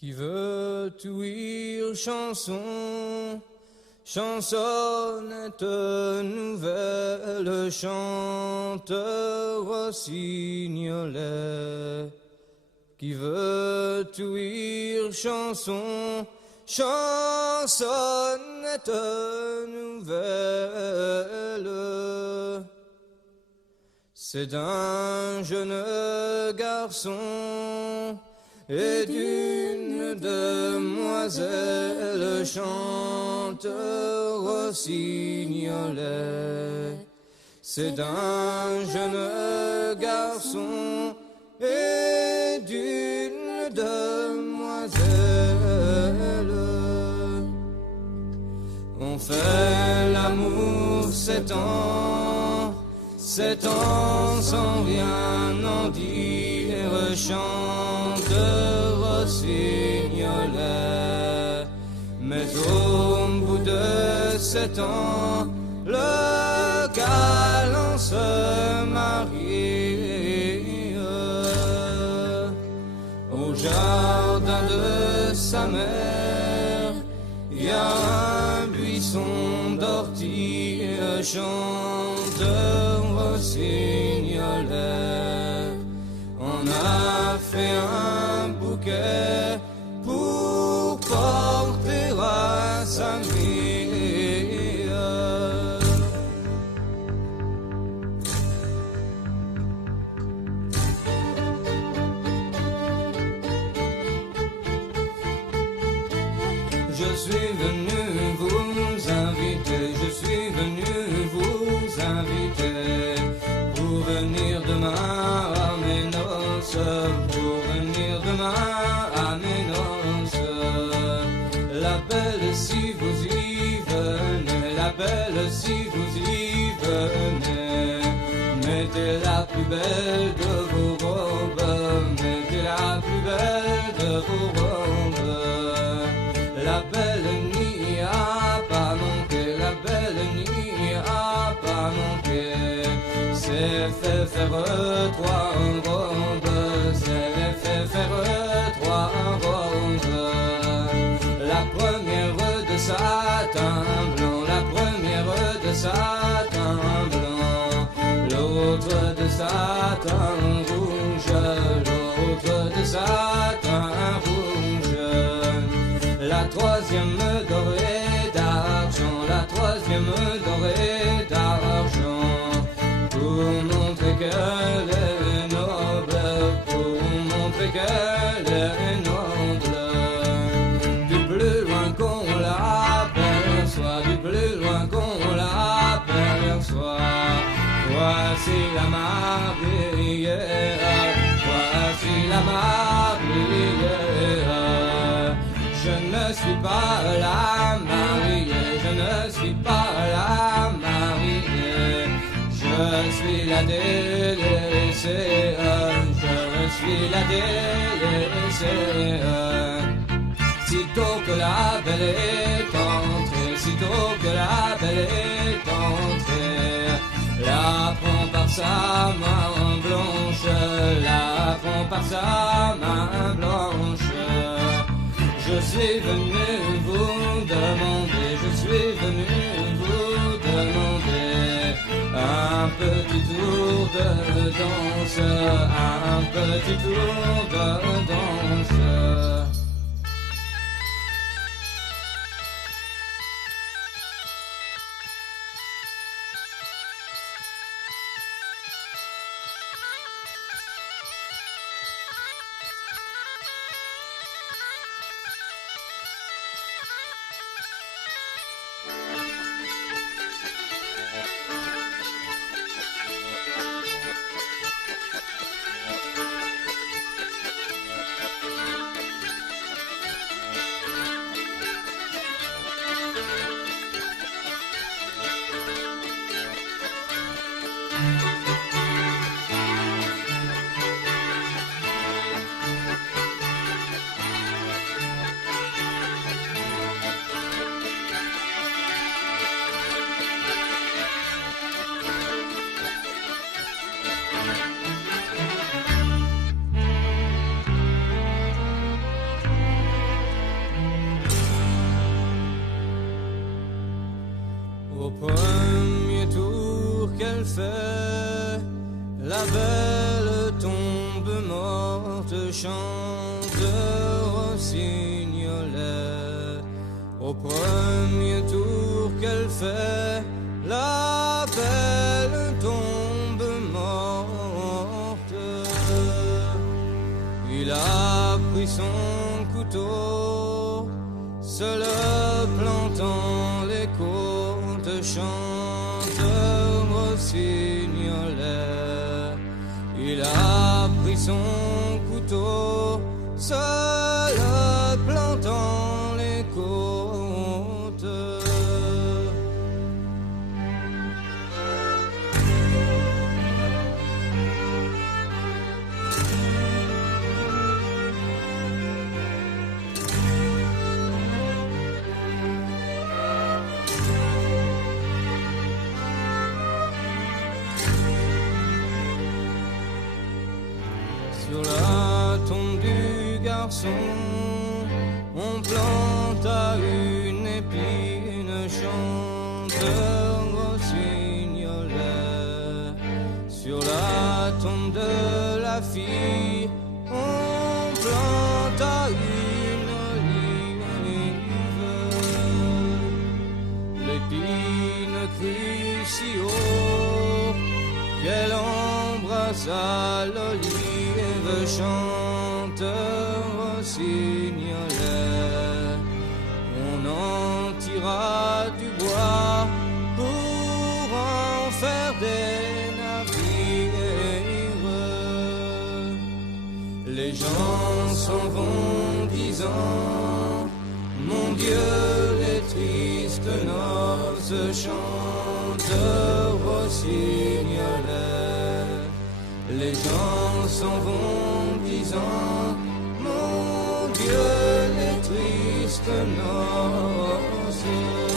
Qui veut ouïr chanson, chansonnette nouvelle, chanteur rossignolet. Qui veut ouïr chanson, chansonnette nouvelle. C'est d'un jeune garçon et d'une demoiselle, chanteur rossignolet. C'est d'un jeune garçon et d'une demoiselle. On fait l'amour 7 ans sans rien en dire, chanteur rossignolet. Mais au bout de 7 ans, le galant se marie. Au jardin de sa mère, il y a un buisson d'ortie, chanteur rossignolet. On a fait un bouquet pour porter à sa vie. Je suis venu vous inviter, je suis venu vous inviter pour venir demain à mes noces, pour venir demain à mes noces. La belle si vous y venez, la belle si vous y venez, mettez la plus belle de vos robes, mettez la plus belle de vos robes. La belle n'y a pas manqué, la belle n'y a pas manqué. C'est fait faire 3 robes, c'est fait faire 3 robes. La première de satin blanc, la première de satin blanc, l'autre de satin rouge, l'autre de satin rouge. La troisième dorée d'argent, la troisième dorée d'argent, pour montrer qu'elle est noble, pour montrer qu'elle est noble. Du plus loin qu'on l'aperçoit, du plus loin qu'on l'aperçoit, voici la mariée, voici la mariée. Je ne suis pas la mariée, je ne suis pas la mariée, je suis la délaissée, je suis la délaissée. Sitôt que la belle est entrée, sitôt que la belle est entrée, la prend par sa main blanche, la prend par sa main blanche. Je suis venu vous demander, je suis venu vous demander un petit tour de danse, un petit tour de danse. premier tour qu'elle fait, la belle tombe morte, chante rossignolet. Au premier tour qu'elle fait, la belle tombe morte. Il a pris son couteau, se le plantant les côtes, chante rossignolet. Il a pris son couteau, se le plantant les côtes. Sur la tombe du garçon, on planta une épine, chante rossignolet. Sur la tombe de la fille, on planta une olive. L'épine crut si haut qu'elle embrassa l'olive. Chante rossignolet. On en tira du bois pour en faire des navires. Les gens s'en vont disant, mon Dieu, les tristes noces, chante rossignolet. Les gens s'en vont disant, mon Dieu, les tristes noces.